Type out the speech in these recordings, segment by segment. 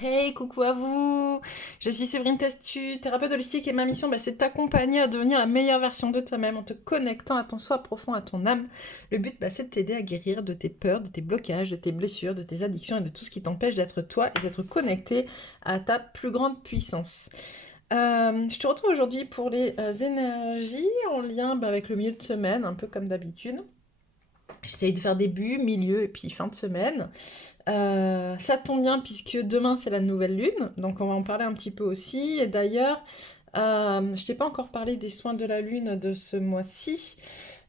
Hey, coucou à vous! Je suis Séverine Testu, thérapeute holistique et ma mission, c'est de t'accompagner à devenir la meilleure version de toi-même en te connectant à ton soi profond, à ton âme. Le but, c'est de t'aider à guérir de tes peurs, de tes blocages, de tes blessures, de tes addictions et de tout ce qui t'empêche d'être toi et d'être connecté à ta plus grande puissance. Je te retrouve aujourd'hui pour les énergies en lien avec le milieu de semaine, un peu comme d'habitude. J'essaye de faire début, milieu et puis fin de semaine. Ça tombe bien puisque demain c'est la nouvelle lune, donc on va en parler un petit peu aussi. Et d'ailleurs, je t'ai pas encore parlé des soins de la lune de ce mois-ci.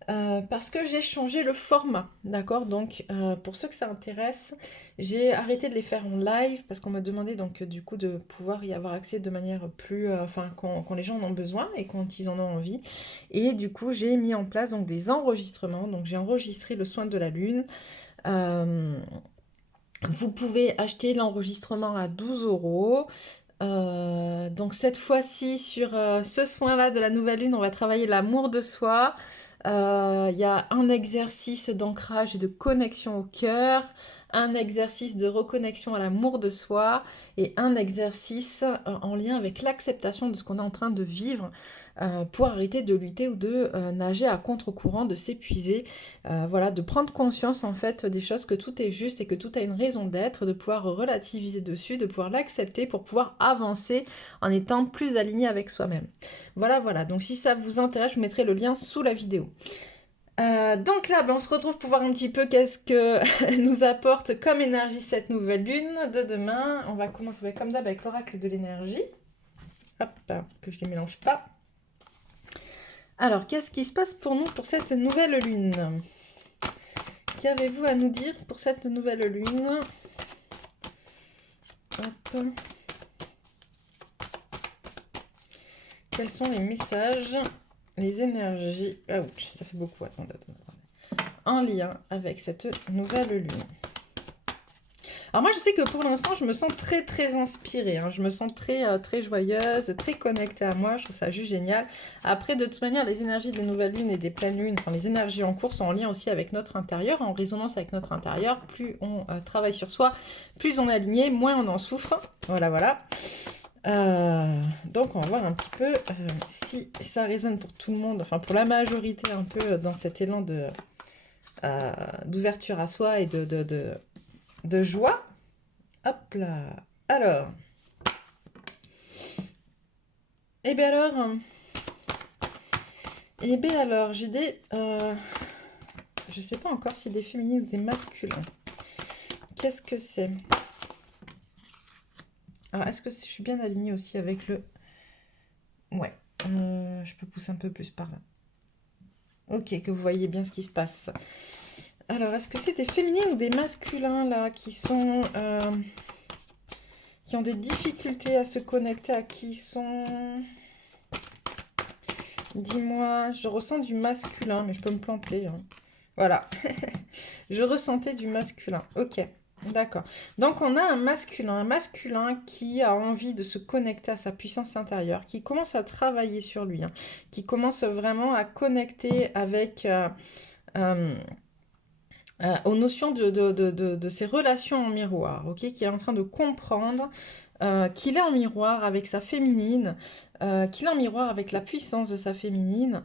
Parce que j'ai changé le format, d'accord? Donc, pour ceux que ça intéresse, j'ai arrêté de les faire en live parce qu'on m'a demandé donc du coup de pouvoir y avoir accès de manière plus, enfin quand les gens en ont besoin et quand ils en ont envie. Et du coup, j'ai mis en place donc des enregistrements. Donc, j'ai enregistré le soin de la lune. Euh, Vous pouvez acheter l'enregistrement à 12 €. Donc cette fois-ci, sur ce soin-là de la nouvelle lune, on va travailler l'amour de soi. Il y a un exercice d'ancrage et de connexion au cœur, un exercice de reconnexion à l'amour de soi et un exercice en lien avec l'acceptation de ce qu'on est en train de vivre pour arrêter de lutter ou de nager à contre-courant, de s'épuiser, voilà, de prendre conscience en fait des choses, que tout est juste et que tout a une raison d'être, de pouvoir relativiser dessus, de pouvoir l'accepter pour pouvoir avancer en étant plus aligné avec soi-même. Voilà, voilà. Donc si ça vous intéresse, je vous mettrai le lien sous la vidéo. Donc là, on se retrouve pour voir un petit peu qu'est-ce que nous apporte comme énergie cette nouvelle lune de demain. On va commencer comme d'hab avec l'oracle de l'énergie. Hop, que je ne les mélange pas. Alors, qu'est-ce qui se passe pour nous pour cette nouvelle lune? Qu'avez-vous à nous dire pour cette nouvelle lune? Hop. Quels sont les messages, les énergies... Ouch, ça fait beaucoup, attendez. En lien avec cette nouvelle lune. Alors moi, je sais que pour l'instant, je me sens très très inspirée. Je me sens très joyeuse, très connectée à moi. Je trouve ça juste génial. Après, de toute manière, les énergies des nouvelles lunes et des pleines lunes, enfin les énergies en cours sont en lien aussi avec notre intérieur, en résonance avec notre intérieur. Plus on travaille sur soi, plus on est aligné, moins on en souffre. Voilà, voilà. Donc on va voir un petit peu si ça résonne pour tout le monde, enfin pour la majorité un peu dans cet élan d'ouverture à soi et de joie. Hop là. Alors. Eh bien alors. Eh bien alors, j'ai des... je sais pas encore si des féminines ou des masculins. Qu'est-ce que c'est? Alors, est-ce que je suis bien alignée aussi avec le... Ouais. Je peux pousser un peu plus par là. Ok, que vous voyez bien ce qui se passe. Alors, est-ce que c'est des féminines ou des masculins, là, qui sont... qui ont des difficultés à se connecter, à qui sont... Dis-moi, je ressens du masculin, mais je peux me planter. Voilà. Je ressentais du masculin. Ok, d'accord. Donc on a un masculin qui a envie de se connecter à sa puissance intérieure, qui commence à travailler sur lui, qui commence vraiment à connecter avec... aux notions de ses relations en miroir, ok, qui est en train de comprendre qu'il est en miroir avec sa féminine, qu'il est en miroir avec la puissance de sa féminine,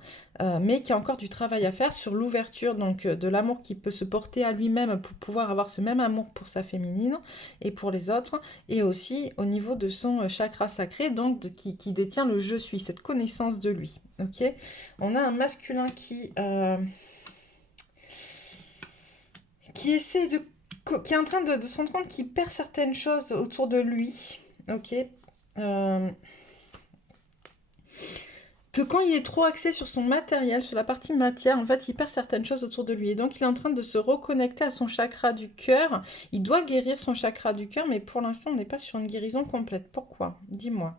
mais qu'il y a encore du travail à faire sur l'ouverture donc de l'amour qui peut se porter à lui-même pour pouvoir avoir ce même amour pour sa féminine et pour les autres, et aussi au niveau de son chakra sacré, donc qui détient le je suis, cette connaissance de lui. Ok, on a un masculin qui essaie de qui est en train de se rendre compte qu'il perd certaines choses autour de lui, ok, que quand il est trop axé sur son matériel, sur la partie matière, en fait, il perd certaines choses autour de lui. Et donc, il est en train de se reconnecter à son chakra du cœur. Il doit guérir son chakra du cœur, mais pour l'instant, on n'est pas sur une guérison complète. Pourquoi? Dis-moi.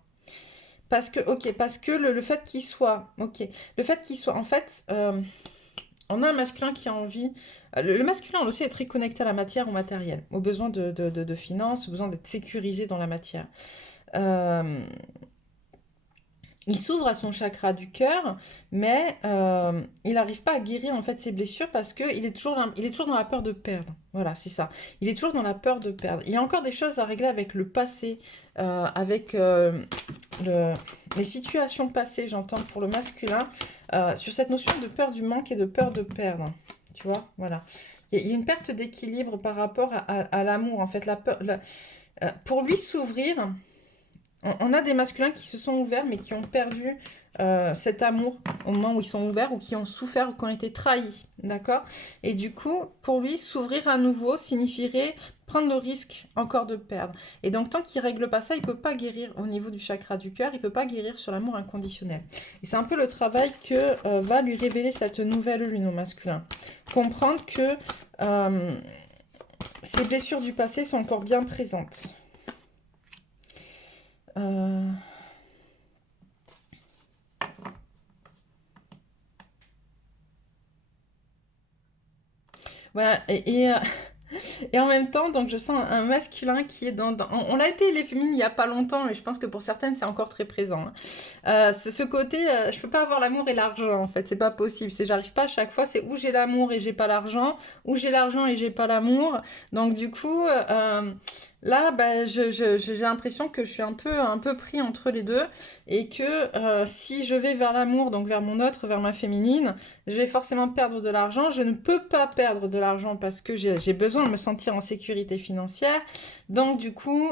Parce que, ok, parce que le fait qu'il soit, ok, le fait qu'il soit, en fait, on a un masculin qui a envie. Le masculin, on le sait, est très connecté à la matière, au matériel, aux besoins de finances, aux besoin d'être sécurisé dans la matière. Euh, il s'ouvre à son chakra du cœur, mais il n'arrive pas à guérir en fait ses blessures parce qu'il est il est toujours dans la peur de perdre. Voilà, c'est ça. Il est toujours dans la peur de perdre. Il y a encore des choses à régler avec le passé, avec le- les situations passées, j'entends pour le masculin, sur cette notion de peur du manque et de peur de perdre. Tu vois, voilà. Il y a une perte d'équilibre par rapport à l'amour. En fait, pour lui s'ouvrir. On a des masculins qui se sont ouverts, mais qui ont perdu cet amour au moment où ils sont ouverts, ou qui ont souffert, ou qui ont été trahis, d'accord? Et du coup, pour lui, s'ouvrir à nouveau signifierait prendre le risque encore de perdre. Et donc, tant qu'il règle pas ça, il peut pas guérir au niveau du chakra du cœur, il peut pas guérir sur l'amour inconditionnel. Et c'est un peu le travail que va lui révéler cette nouvelle lune au masculin. Comprendre que ces blessures du passé sont encore bien présentes. Euh, Voilà, et en même temps, donc je sens un masculin qui est on a été les féminines il n'y a pas longtemps, mais je pense que pour certaines, c'est encore très présent, hein. Ce côté, je peux pas avoir l'amour et l'argent, en fait, c'est pas possible. J'arrive pas à chaque fois, c'est où j'ai l'amour et j'ai pas l'argent, ou j'ai l'argent et j'ai pas l'amour. Donc du coup, là, bah, j'ai l'impression que je suis un peu pris entre les deux, et que si je vais vers l'amour, donc vers mon autre, vers ma féminine, je vais forcément perdre de l'argent. Je ne peux pas perdre de l'argent parce que j'ai besoin de me sentir en sécurité financière. Donc du coup,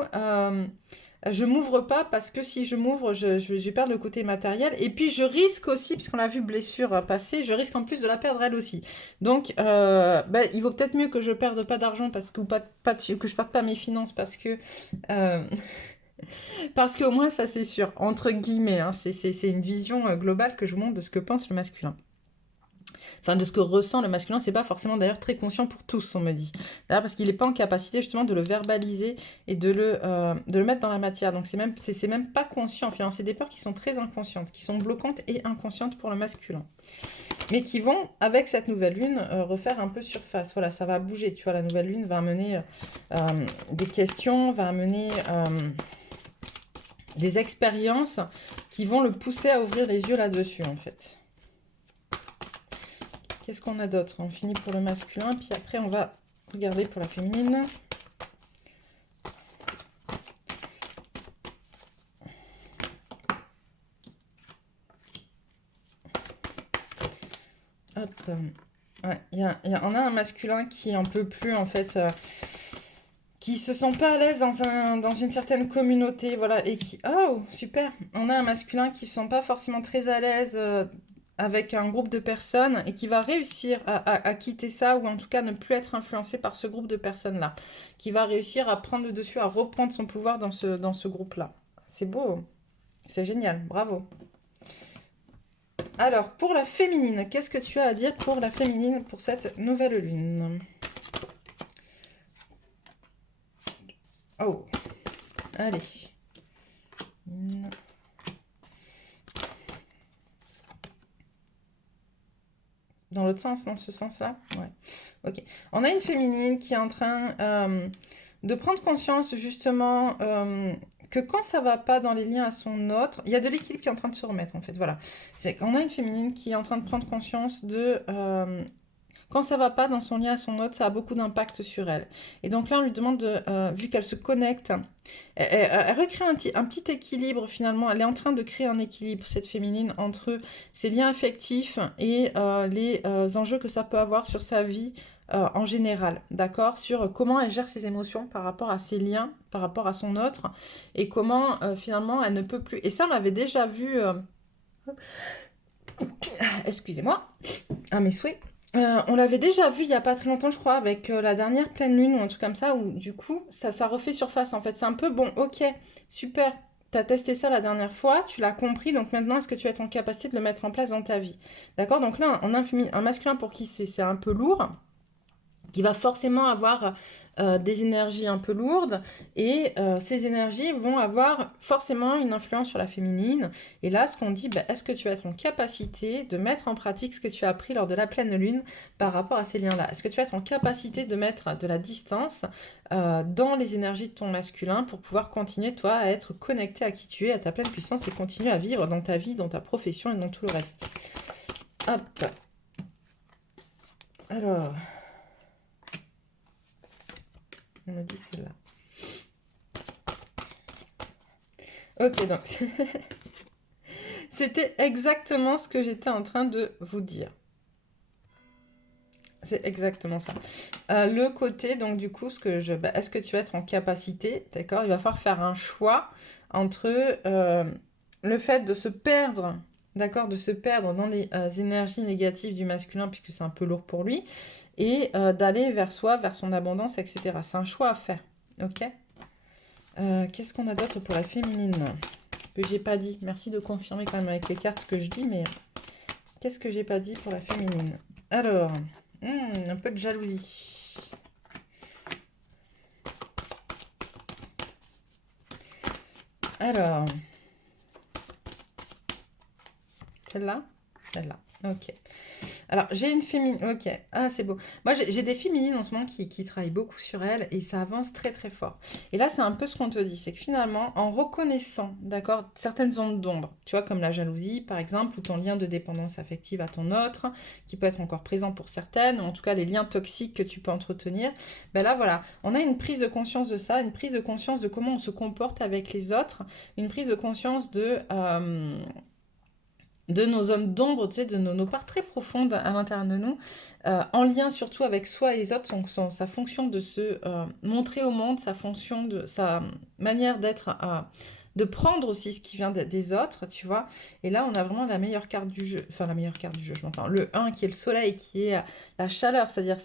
je m'ouvre pas parce que si je m'ouvre, je vais perdre le côté matériel. Et puis je risque aussi, puisqu'on a vu blessure passer, je risque en plus de la perdre elle aussi. Donc ben, il vaut peut-être mieux que je perde pas d'argent parce que, que je perde pas mes finances euh, parce qu'au moins ça c'est sûr, entre guillemets, hein, c'est une vision globale que je vous montre de ce que pense le masculin. Enfin, de ce que ressent le masculin, c'est pas forcément d'ailleurs très conscient pour tous, on me dit. D'ailleurs, parce qu'il n'est pas en capacité justement de le verbaliser et de le mettre dans la matière. Donc c'est même pas conscient. Enfin, c'est des peurs qui sont très inconscientes, qui sont bloquantes et inconscientes pour le masculin. Mais qui vont, avec cette nouvelle lune, refaire un peu surface. Voilà, ça va bouger. Tu vois, la nouvelle lune va amener des questions, va amener des expériences qui vont le pousser à ouvrir les yeux là-dessus, en fait. Qu'est-ce qu'on a d'autre? On finit pour le masculin, puis après on va regarder pour la féminine. Hop. Ouais, on a un masculin qui en peut plus, en fait, qui se sent pas à l'aise dans une certaine communauté, voilà, et qui... Oh, super! On a un masculin qui se sent pas forcément très à l'aise avec un groupe de personnes, et qui va réussir à quitter ça, ou en tout cas ne plus être influencé par ce groupe de personnes-là, qui va réussir à prendre le dessus, à reprendre son pouvoir dans ce groupe-là. C'est beau, c'est génial, bravo. Alors, pour la féminine, qu'est-ce que tu as à dire pour la féminine, pour cette nouvelle lune? Oh, allez. Dans l'autre sens, dans ce sens-là? Ouais. Ok. On a une féminine qui est en train de prendre conscience justement que quand ça va pas dans les liens à son autre, il y a de l'équilibre qui est en train de se remettre en fait. Voilà. C'est qu'on a une féminine qui est en train de prendre conscience de quand ça va pas dans son lien à son autre, ça a beaucoup d'impact sur elle. Et donc là, on lui demande, vu qu'elle se connecte, elle recrée un petit équilibre finalement. Elle est en train de créer un équilibre, cette féminine, entre ses liens affectifs et les enjeux que ça peut avoir sur sa vie en général, d'accord? Sur comment elle gère ses émotions par rapport à ses liens, par rapport à son autre, et comment finalement elle ne peut plus. Et ça, on l'avait déjà vu. Excusez-moi, à mes souhaits. On l'avait déjà vu il n'y a pas très longtemps, je crois, avec la dernière pleine lune ou un truc comme ça, où du coup, ça refait surface en fait. C'est un peu bon, ok, super, t'as testé ça la dernière fois, tu l'as compris, donc maintenant, est-ce que tu vas être en capacité de le mettre en place dans ta vie? D'accord? Donc là, on a un masculin pour qui c'est un peu lourd. qui va forcément avoir des énergies un peu lourdes et ces énergies vont avoir forcément une influence sur la féminine. Et là, ce qu'on dit, bah, est-ce que tu vas être en capacité de mettre en pratique ce que tu as appris lors de la pleine lune par rapport à ces liens-là? Est-ce que tu vas être en capacité de mettre de la distance dans les énergies de ton masculin pour pouvoir continuer, toi, à être connecté à qui tu es, à ta pleine puissance et continuer à vivre dans ta vie, dans ta profession et dans tout le reste? Hop. Alors... on me dit celle-là. Ok, donc c'était exactement ce que j'étais en train de vous dire. C'est exactement ça. Le côté, donc du coup, est-ce que tu vas être en capacité, d'accord? Il va falloir faire un choix entre le fait de se perdre, d'accord? De se perdre dans les énergies négatives du masculin, puisque c'est un peu lourd pour lui, et d'aller vers soi, vers son abondance, etc. C'est un choix à faire, ok? Qu'est-ce qu'on a d'autre pour la féminine que j'ai pas dit? Merci de confirmer quand même avec les cartes ce que je dis, mais qu'est-ce que j'ai pas dit pour la féminine? Alors, un peu de jalousie. Alors, celle-là? Celle-là, ok. Alors, j'ai une féminine, ok, ah c'est beau. Moi, j'ai des féminines en ce moment qui travaillent beaucoup sur elles et ça avance très très fort. Et là, c'est un peu ce qu'on te dit, c'est que finalement, en reconnaissant, d'accord, certaines zones d'ombre, tu vois, comme la jalousie par exemple, ou ton lien de dépendance affective à ton autre, qui peut être encore présent pour certaines, ou en tout cas les liens toxiques que tu peux entretenir, ben là voilà, on a une prise de conscience de ça, une prise de conscience de comment on se comporte avec les autres, une prise de conscience de nos zones d'ombre, tu sais, de nos parts très profondes à l'intérieur de nous, en lien surtout avec soi et les autres, sa fonction de se montrer au monde, sa fonction de sa manière d'être, de prendre aussi ce qui vient des autres, tu vois. Et là, on a vraiment la meilleure carte du jeu, enfin la meilleure carte du jeu, je m'entends. Le 1 qui est le soleil, qui est la chaleur, c'est-à-dire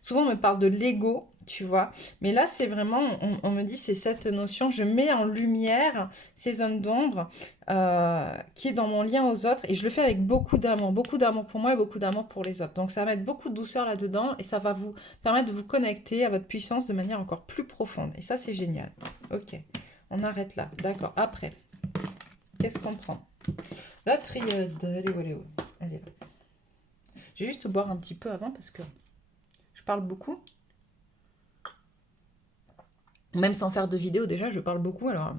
souvent on me parle de l'ego, tu vois. Mais là, c'est vraiment, on me dit, c'est cette notion, je mets en lumière ces zones d'ombre qui est dans mon lien aux autres. Et je le fais avec beaucoup d'amour pour moi et beaucoup d'amour pour les autres. Donc ça va mettre beaucoup de douceur là-dedans et ça va vous permettre de vous connecter à votre puissance de manière encore plus profonde. Et ça, c'est génial. Ok, on arrête là. D'accord, après, qu'est-ce qu'on prend? La triade, elle est où, elle est où? Elle est là. Je vais juste boire un petit peu avant parce que je parle beaucoup. Même sans faire de vidéo, déjà, je parle beaucoup, alors...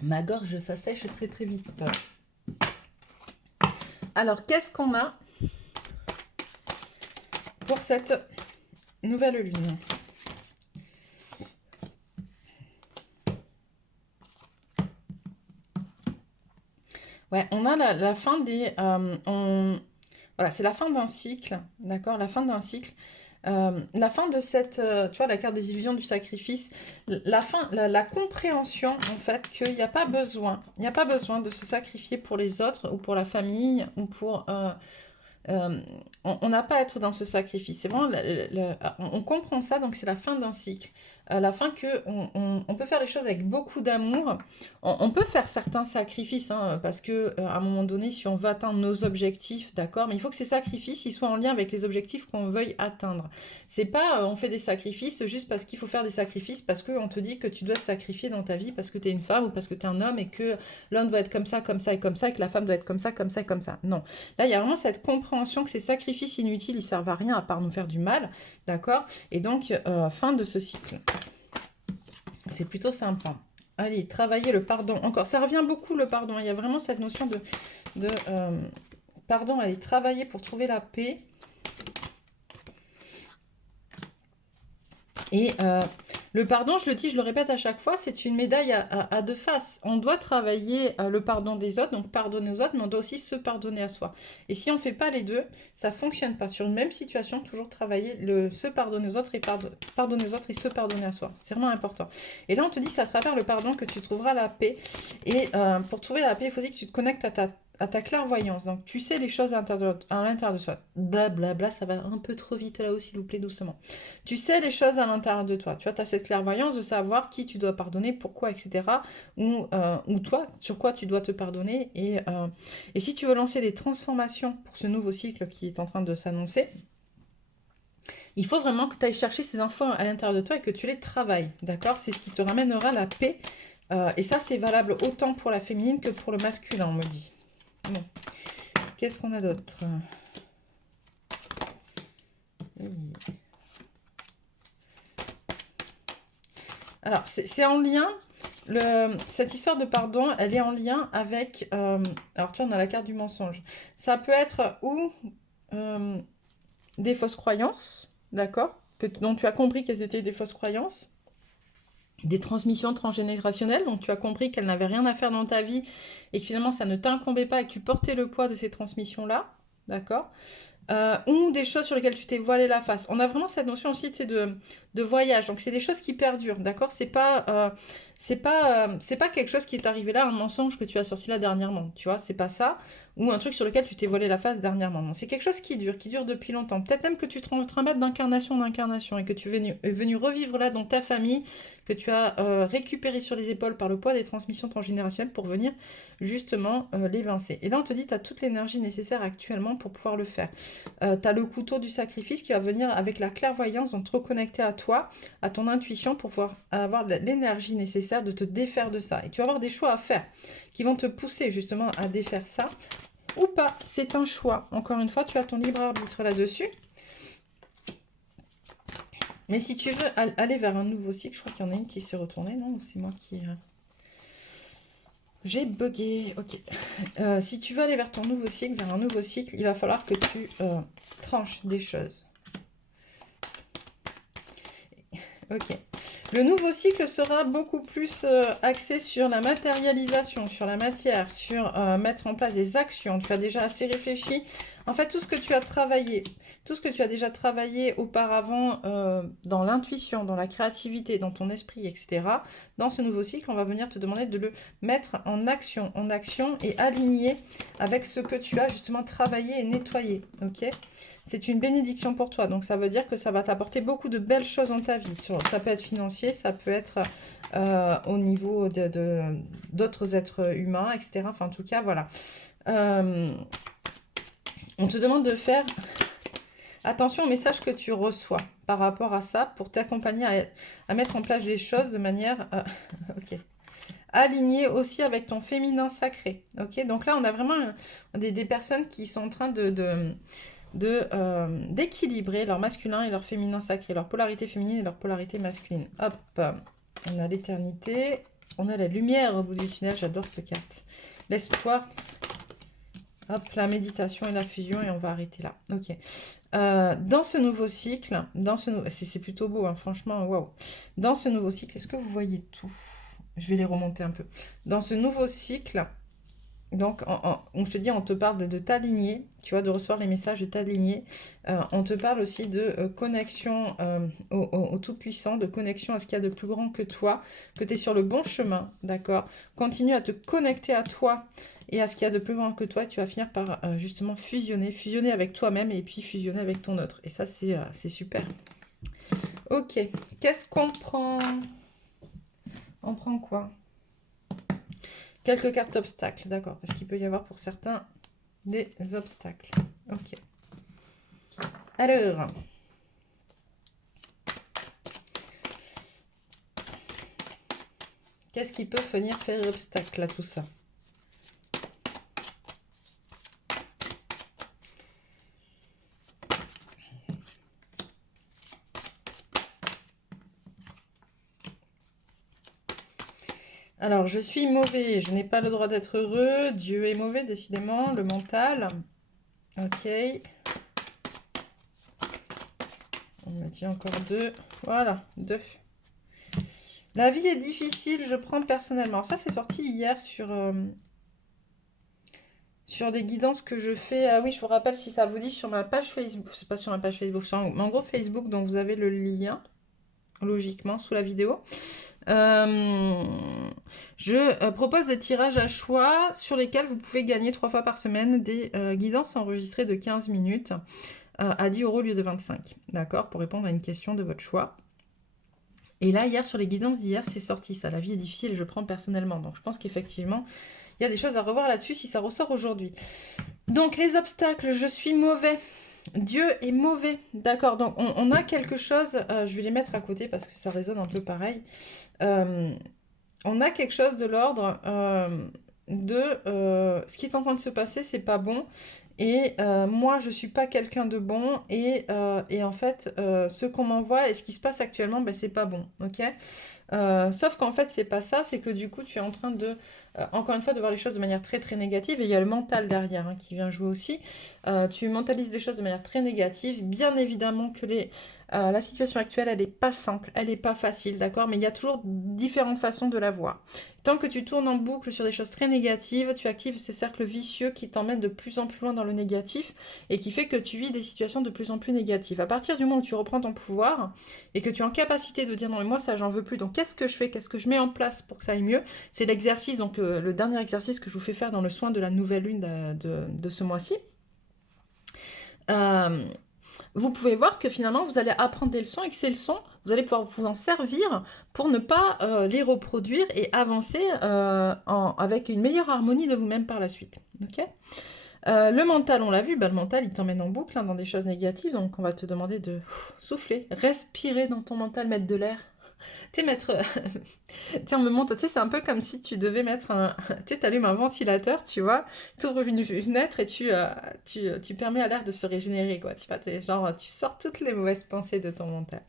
ma gorge s'assèche très très vite. Alors, qu'est-ce qu'on a pour cette nouvelle lune? Ouais, on a la fin des... voilà, c'est la fin d'un cycle, d'accord? La fin d'un cycle. La fin de cette, tu vois, la carte des illusions du sacrifice, la compréhension en fait qu'il n'y a pas besoin, de se sacrifier pour les autres ou pour la famille ou pour, on n'a pas à être dans ce sacrifice. C'est vraiment, on comprend ça, donc c'est la fin d'un cycle. La fin que on peut faire les choses avec beaucoup d'amour. On peut faire certains sacrifices, hein, parce que à un moment donné, si on veut atteindre nos objectifs, d'accord, mais il faut que ces sacrifices ils soient en lien avec les objectifs qu'on veuille atteindre. C'est pas on fait des sacrifices juste parce qu'il faut faire des sacrifices, parce qu'on te dit que tu dois te sacrifier dans ta vie parce que tu es une femme ou parce que tu es un homme et que l'homme doit être comme ça et comme ça et que la femme doit être comme ça et comme ça. Non. Là, il y a vraiment cette compréhension que ces sacrifices inutiles, ils servent à rien à part nous faire du mal, d'accord? Et donc, fin de ce cycle. C'est plutôt sympa. Allez, travailler le pardon. Encore, ça revient beaucoup le pardon. Il y a vraiment cette notion de pardon. Allez, travailler pour trouver la paix. Et le pardon, je le dis, je le répète à chaque fois, c'est une médaille à deux faces. On doit travailler le pardon des autres, donc pardonner aux autres, mais on doit aussi se pardonner à soi. Et si on ne fait pas les deux, ça ne fonctionne pas. Sur une même situation, toujours travailler se pardonner aux autres et pardonner aux autres et se pardonner à soi. C'est vraiment important. Et là, on te dit, c'est à travers le pardon que tu trouveras la paix. Et pour trouver la paix, il faut aussi que tu te connectes à ta à ta clairvoyance. Donc, tu sais les choses à l'intérieur de toi. Blablabla, ça va un peu trop vite là-haut, s'il vous plaît, doucement. Tu sais les choses à l'intérieur de toi. Tu vois, tu as cette clairvoyance de savoir qui tu dois pardonner, pourquoi, etc. Ou toi, sur quoi tu dois te pardonner. Et si tu veux lancer des transformations pour ce nouveau cycle qui est en train de s'annoncer, il faut vraiment que tu ailles chercher ces infos à l'intérieur de toi et que tu les travailles. D'accord? C'est ce qui te ramènera la paix. Et ça, c'est valable autant pour la féminine que pour le masculin, on me dit. Bon. Qu'est-ce qu'on a d'autre? Alors, c'est en lien, cette histoire de pardon, elle est en lien avec... alors, tu vois, on a la carte du mensonge. Ça peut être ou des fausses croyances, d'accord, dont tu as compris qu'elles étaient des fausses croyances, des transmissions transgénérationnelles, dont tu as compris qu'elles n'avaient rien à faire dans ta vie et que finalement ça ne t'incombait pas et que tu portais le poids de ces transmissions-là, d'accord, ou des choses sur lesquelles tu t'es voilé la face. On a vraiment cette notion aussi de voyage, donc c'est des choses qui perdurent, d'accord, c'est pas quelque chose qui est arrivé là, un mensonge que tu as sorti là dernièrement, tu vois, c'est pas ça, ou un truc sur lequel tu t'es voilé la face dernièrement. Non, c'est quelque chose qui dure depuis longtemps. Peut-être même que tu te remettes d'incarnation en incarnation et que tu es venu revivre là dans ta famille, que tu as récupéré sur les épaules par le poids des transmissions transgénérationnelles pour venir justement l'évincer. Et là, on te dit, tu as toute l'énergie nécessaire actuellement pour pouvoir le faire. Tu as le couteau du sacrifice qui va venir avec la clairvoyance, donc te reconnecter à toi, à ton intuition pour pouvoir avoir l'énergie nécessaire de te défaire de ça. Et tu vas avoir des choix à faire qui vont te pousser justement à défaire ça ou pas. C'est un choix. Encore une fois, tu as ton libre arbitre là-dessus. Mais si tu veux aller vers un nouveau cycle, je crois qu'il y en a une qui s'est retournée, non? Ou c'est moi qui... J'ai bugué. Ok. Si tu veux aller vers ton nouveau cycle, vers un nouveau cycle, il va falloir que tu tranches des choses. Ok. Le nouveau cycle sera beaucoup plus axé sur la matérialisation, sur la matière, sur mettre en place des actions. Tu as déjà assez réfléchi. En fait, tout ce que tu as travaillé, tout ce que tu as déjà travaillé auparavant dans l'intuition, dans la créativité, dans ton esprit, etc. Dans ce nouveau cycle, on va venir te demander de le mettre en action et aligné avec ce que tu as justement travaillé et nettoyé. Ok ? C'est une bénédiction pour toi. Donc, ça veut dire que ça va t'apporter beaucoup de belles choses dans ta vie. Ça peut être financier, ça peut être au niveau d'autres êtres humains, etc. Enfin, en tout cas, voilà. On te demande de faire attention au message que tu reçois par rapport à ça pour t'accompagner à mettre en place les choses de manière... ok. Aligné aussi avec ton féminin sacré. Ok. Donc là, on a vraiment des personnes qui sont en train d'équilibrer leur masculin et leur féminin sacré, leur polarité féminine et leur polarité masculine. Hop, on a l'éternité, on a la lumière au bout du tunnel, j'adore cette carte. L'espoir, hop, la méditation et la fusion, et on va arrêter là. Ok. Dans ce nouveau cycle, c'est plutôt beau, hein, franchement, waouh. Dans ce nouveau cycle, est-ce que vous voyez tout? Je vais les remonter un peu. Dans ce nouveau cycle, donc, je te dis, on te parle de t'aligner, tu vois, de recevoir les messages, de t'aligner. On te parle aussi de connexion au Tout-Puissant, de connexion à ce qu'il y a de plus grand que toi, que tu es sur le bon chemin, d'accord? Continue à te connecter à toi et à ce qu'il y a de plus grand que toi. Tu vas finir par justement fusionner avec toi-même et puis fusionner avec ton autre. Et ça, c'est super. Ok, qu'est-ce qu'on prend? On prend quoi? Quelques cartes obstacles, d'accord, parce qu'il peut y avoir pour certains des obstacles. Ok. Alors, qu'est-ce qui peut venir faire obstacle à tout ça? Alors, je suis mauvais, je n'ai pas le droit d'être heureux, Dieu est mauvais, décidément, le mental. Ok. On me dit encore 2. Voilà, 2. La vie est difficile, je prends personnellement. Alors ça, c'est sorti hier sur des guidances que je fais. Ah oui, je vous rappelle, si ça vous dit, sur ma page Facebook. C'est pas sur ma page Facebook, c'est en gros Facebook dont vous avez le lien. logiquement, sous la vidéo. Je propose des tirages à choix sur lesquels vous pouvez gagner 3 fois par semaine des guidances enregistrées de 15 minutes à 10 € au lieu de 25. D'accord? Pour répondre à une question de votre choix. Et là, hier, sur les guidances d'hier, c'est sorti ça. La vie est difficile et je prends personnellement. Donc, je pense qu'effectivement, il y a des choses à revoir là-dessus si ça ressort aujourd'hui. Donc, les obstacles, je suis mauvais. Dieu est mauvais. D'accord, donc on a quelque chose, je vais les mettre à côté parce que ça résonne un peu pareil. On a quelque chose de l'ordre de ce qui est en train de se passer, c'est pas bon. Et moi, je suis pas quelqu'un de bon. Et en fait, ce qu'on m'envoie et ce qui se passe actuellement, ben, c'est pas bon. Ok? Sauf qu'en fait, c'est pas ça. C'est que du coup, tu es en train de, encore une fois, de voir les choses de manière très très négative. Et il y a le mental derrière hein, qui vient jouer aussi. Tu mentalises les choses de manière très négative. Bien évidemment que la situation actuelle, elle n'est pas simple, elle n'est pas facile, d'accord? Mais il y a toujours différentes façons de la voir. Tant que tu tournes en boucle sur des choses très négatives, tu actives ces cercles vicieux qui t'emmènent de plus en plus loin dans le négatif et qui fait que tu vis des situations de plus en plus négatives. À partir du moment où tu reprends ton pouvoir et que tu es en capacité de dire non mais moi ça j'en veux plus, donc qu'est-ce que je fais, qu'est-ce que je mets en place pour que ça aille mieux? C'est l'exercice, donc le dernier exercice que je vous fais faire dans le soin de la nouvelle lune de ce mois-ci. Vous pouvez voir que finalement vous allez apprendre des leçons et que ces leçons, vous allez pouvoir vous en servir pour ne pas les reproduire et avancer avec une meilleure harmonie de vous-même par la suite. Ok? Le mental, on l'a vu, bah, le mental il t'emmène en boucle hein, dans des choses négatives, donc on va te demander de souffler, respirer dans ton mental, mettre de l'air. Tu sais, mettre. Tiens, on me montre, tu sais, c'est un peu comme si tu devais mettre un. Tu sais, t'allumes un ventilateur, tu vois, tu ouvres une fenêtre et tu permets à l'air de se régénérer, quoi. Tu vois, genre, tu sors toutes les mauvaises pensées de ton mental.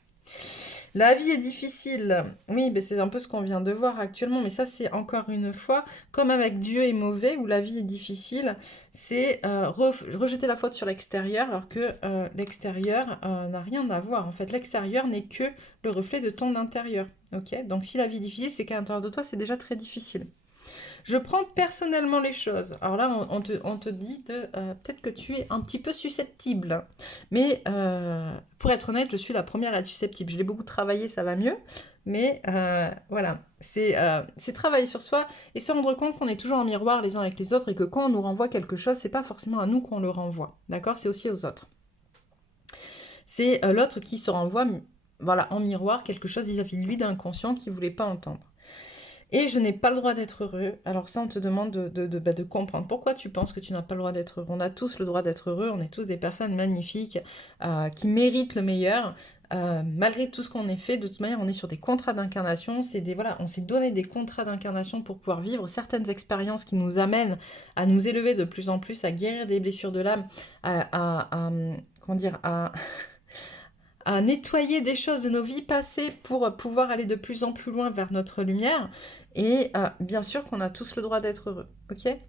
La vie est difficile. Oui, mais c'est un peu ce qu'on vient de voir actuellement, mais ça, c'est encore une fois, comme avec Dieu est mauvais, où la vie est difficile, c'est rejeter la faute sur l'extérieur, alors que l'extérieur n'a rien à voir. En fait, l'extérieur n'est que le reflet de ton intérieur. Ok? Donc, si la vie est difficile, c'est qu'à l'intérieur de toi, c'est déjà très difficile. Je prends personnellement les choses. Alors là, on te dit peut-être que tu es un petit peu susceptible. Mais pour être honnête, je suis la première à être susceptible. Je l'ai beaucoup travaillé, ça va mieux. Mais voilà, c'est travailler sur soi et se rendre compte qu'on est toujours en miroir les uns avec les autres et que quand on nous renvoie quelque chose, c'est pas forcément à nous qu'on le renvoie. D'accord? C'est aussi aux autres. C'est l'autre qui se renvoie voilà, en miroir quelque chose vis-à-vis de lui d'inconscient qu'il ne voulait pas entendre. Et je n'ai pas le droit d'être heureux. Alors ça, on te demande de comprendre pourquoi tu penses que tu n'as pas le droit d'être heureux. On a tous le droit d'être heureux, on est tous des personnes magnifiques qui méritent le meilleur. Malgré tout ce qu'on ait fait, de toute manière, on est sur des contrats d'incarnation. Voilà, on s'est donné des contrats d'incarnation pour pouvoir vivre certaines expériences qui nous amènent à nous élever de plus en plus, à guérir des blessures de l'âme, comment dire, à nettoyer des choses de nos vies passées pour pouvoir aller de plus en plus loin vers notre lumière. Et bien sûr qu'on a tous le droit d'être heureux, ok? Et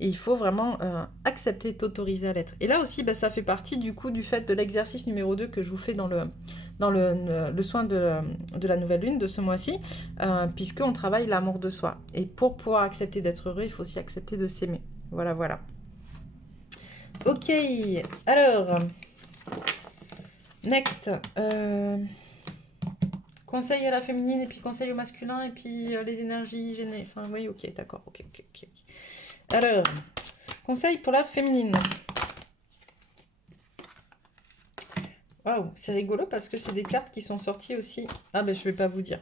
il faut vraiment accepter, t'autoriser à l'être. Et là aussi, bah, ça fait partie du coup du fait de l'exercice numéro 2 que je vous fais dans le soin de la nouvelle lune de ce mois-ci, puisqu'on travaille l'amour de soi. Et pour pouvoir accepter d'être heureux, il faut aussi accepter de s'aimer. Voilà, voilà. Ok, alors... Next, conseil à la féminine et puis conseil au masculin et puis les énergies gênées. Enfin, oui, ok, d'accord, ok. Alors, conseil pour la féminine. Waouh, c'est rigolo parce que c'est des cartes qui sont sorties aussi. Ah ben, je vais pas vous dire.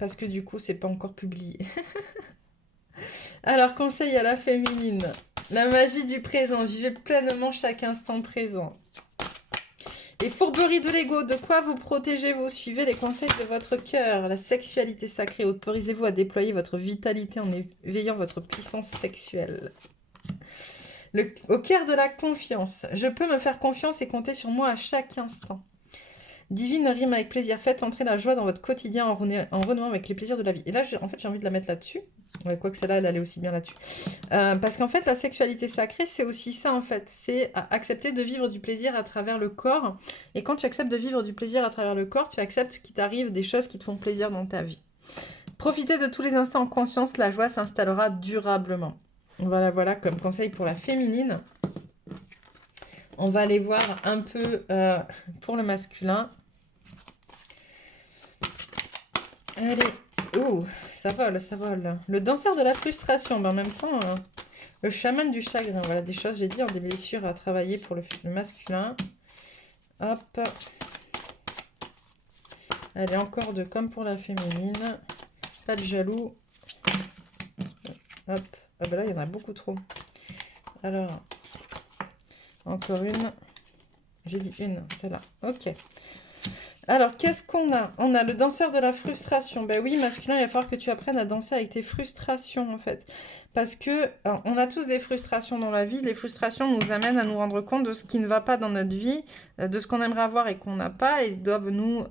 Parce que du coup, c'est pas encore publié. Alors, conseil à la féminine. La magie du présent. Vivez pleinement chaque instant présent. Et fourberie de l'ego, de quoi vous protégez-vous? Suivez les conseils de votre cœur. La sexualité sacrée, autorisez-vous à déployer votre vitalité en éveillant votre puissance sexuelle. Au cœur de la confiance. Je peux me faire confiance et compter sur moi à chaque instant. Divine rime avec plaisir. Faites entrer la joie dans votre quotidien en renouant avec les plaisirs de la vie. Et là, en fait, j'ai envie de la mettre là-dessus. Ouais, quoique celle-là, elle allait aussi bien là-dessus. Parce qu'en fait, la sexualité sacrée, c'est aussi ça, en fait. C'est accepter de vivre du plaisir à travers le corps. Et quand tu acceptes de vivre du plaisir à travers le corps, tu acceptes qu'il t'arrive des choses qui te font plaisir dans ta vie. Profitez de tous les instants en conscience, la joie s'installera durablement. Voilà, voilà, comme conseil pour la féminine. On va aller voir un peu pour le masculin. Allez. Oh, ça vole, ça vole. Le danseur de la frustration, mais en même temps, le chaman du chagrin. Voilà, des choses, j'ai dit, des blessures à travailler pour le masculin. Hop. Allez, encore deux, comme pour la féminine. Pas de jaloux. Hop. Ah ben là, il y en a beaucoup trop. Alors, encore une. J'ai dit une, celle-là. Ok. Alors, qu'est-ce qu'on a? On a le danseur de la frustration. Ben oui, masculin, il va falloir que tu apprennes à danser avec tes frustrations, en fait. Parce que on a tous des frustrations dans la vie. Les frustrations nous amènent à nous rendre compte de ce qui ne va pas dans notre vie, de ce qu'on aimerait avoir et qu'on n'a pas, et doivent nous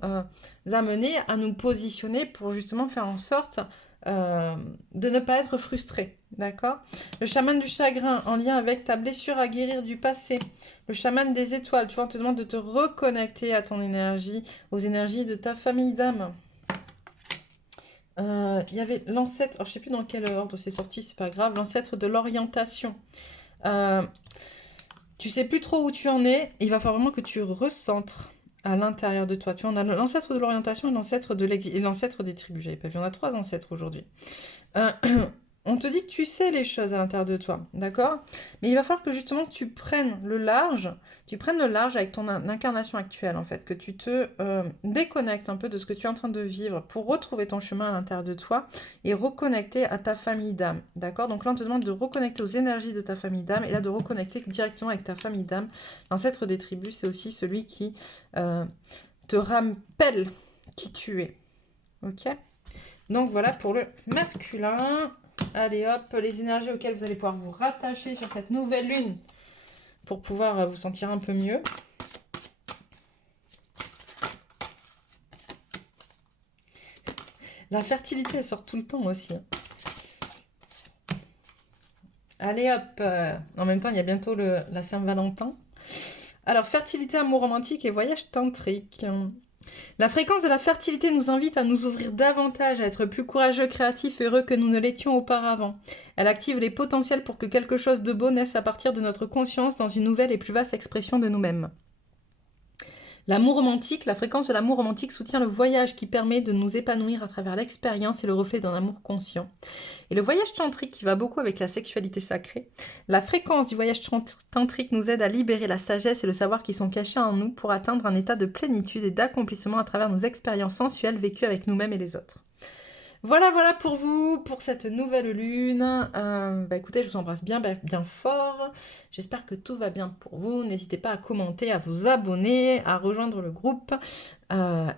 amener à nous positionner pour justement faire en sorte de ne pas être frustré. D'accord? Le chaman du chagrin, en lien avec ta blessure à guérir du passé. Le chaman des étoiles, tu vois, on te demande de te reconnecter à ton énergie, aux énergies de ta famille d'âme. Il y avait l'ancêtre, alors je sais plus dans quel ordre c'est sorti, c'est pas grave, l'ancêtre de l'orientation. Tu sais plus trop où tu en es, il va falloir vraiment que tu recentres à l'intérieur de toi. Tu vois, on a l'ancêtre de l'orientation et l'ancêtre des tribus. J'avais pas vu, on a 3 ancêtres aujourd'hui. On te dit que tu sais les choses à l'intérieur de toi, d'accord? Mais il va falloir que justement tu prennes le large avec ton incarnation actuelle, en fait, que tu te déconnectes un peu de ce que tu es en train de vivre pour retrouver ton chemin à l'intérieur de toi et reconnecter à ta famille d'âme, d'accord? Donc là, on te demande de reconnecter aux énergies de ta famille d'âme et là, de reconnecter directement avec ta famille d'âme. L'ancêtre des tribus, c'est aussi celui qui te rappelle qui tu es, ok? Donc voilà pour le masculin. Allez hop, les énergies auxquelles vous allez pouvoir vous rattacher sur cette nouvelle lune pour pouvoir vous sentir un peu mieux. La fertilité, elle sort tout le temps aussi. Allez hop, en même temps, il y a bientôt la Saint-Valentin. Alors, fertilité, amour romantique et voyage tantrique. La fréquence de la fertilité nous invite à nous ouvrir davantage, à être plus courageux, créatifs et heureux que nous ne l'étions auparavant. Elle active les potentiels pour que quelque chose de beau naisse à partir de notre conscience dans une nouvelle et plus vaste expression de nous-mêmes. L'amour romantique, la fréquence de l'amour romantique soutient le voyage qui permet de nous épanouir à travers l'expérience et le reflet d'un amour conscient. Et le voyage tantrique qui va beaucoup avec la sexualité sacrée. La fréquence du voyage tantrique nous aide à libérer la sagesse et le savoir qui sont cachés en nous pour atteindre un état de plénitude et d'accomplissement à travers nos expériences sensuelles vécues avec nous-mêmes et les autres. Voilà pour vous, pour cette nouvelle lune. Écoutez, je vous embrasse bien fort. J'espère que tout va bien pour vous. N'hésitez pas à commenter, à vous abonner, à rejoindre le groupe.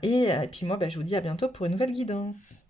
Et puis moi, je vous dis à bientôt pour une nouvelle guidance.